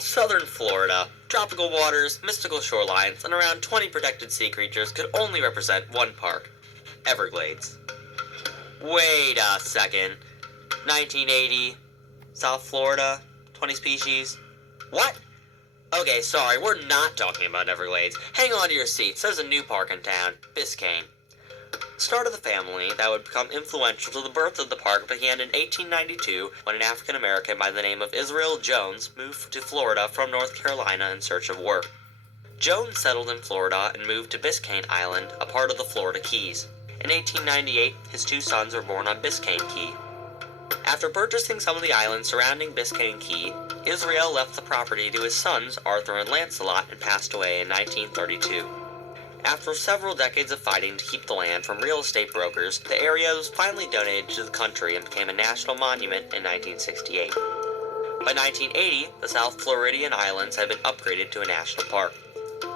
Southern Florida. Tropical waters, mystical shorelines, and around 20 protected sea creatures could only represent one park. Everglades. Wait a second. 1980, South Florida, 20 species. What? Okay, sorry, we're not talking about Everglades. Hang on to your seats, there's a new park in town, Biscayne. Start of the family that would become influential to the birth of the park began in 1892 when an African American by the name of Israel Jones moved to Florida from North Carolina in search of work. Jones settled in Florida and moved to Biscayne Island, a part of the Florida Keys. In 1898, his two sons were born on Biscayne Key. After purchasing some of the islands surrounding Biscayne Key, Israel left the property to his sons Arthur and Lancelot and passed away in 1932. After several decades of fighting to keep the land from real estate brokers, the area was finally donated to the country and became a national monument in 1968. By 1980, the South Floridian Islands had been upgraded to a national park.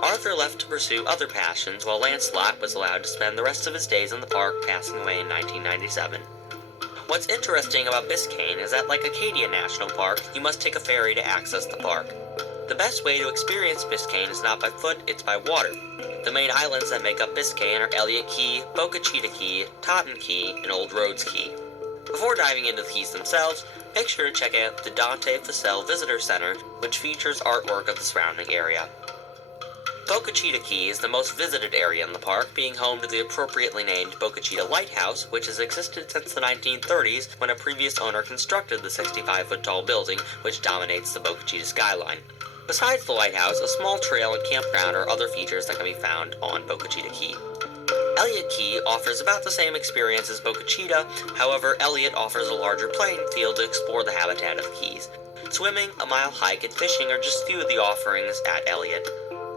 Arthur left to pursue other passions while Lancelot was allowed to spend the rest of his days in the park, passing away in 1997. What's interesting about Biscayne is that, like Acadia National Park, you must take a ferry to access the park. The best way to experience Biscayne is not by foot, it's by water. The main islands that make up Biscayne are Elliott Key, Boca Chica Key, Totten Key, and Old Rhodes Key. Before diving into the keys themselves, make sure to check out the Dante Fussell Visitor Center, which features artwork of the surrounding area. Boca Chica Key is the most visited area in the park, being home to the appropriately named Boca Chica Lighthouse, which has existed since the 1930s when a previous owner constructed the 65-foot-tall building which dominates the Boca Chica skyline. Besides the lighthouse, a small trail and campground are other features that can be found on Boca Chica Key. Elliott Key offers about the same experience as Boca Chica, however, Elliott offers a larger playing field to explore the habitat of the Keys. Swimming, a mile hike, and fishing are just few of the offerings at Elliott.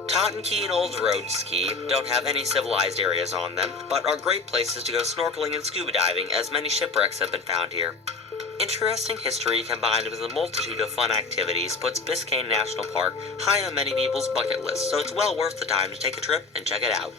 Totten Key and Old Rhodes Key don't have any civilized areas on them, but are great places to go snorkeling and scuba diving, as many shipwrecks have been found here. Interesting history combined with a multitude of fun activities puts Biscayne National Park high on many people's bucket lists, so it's well worth the time to take a trip and check it out.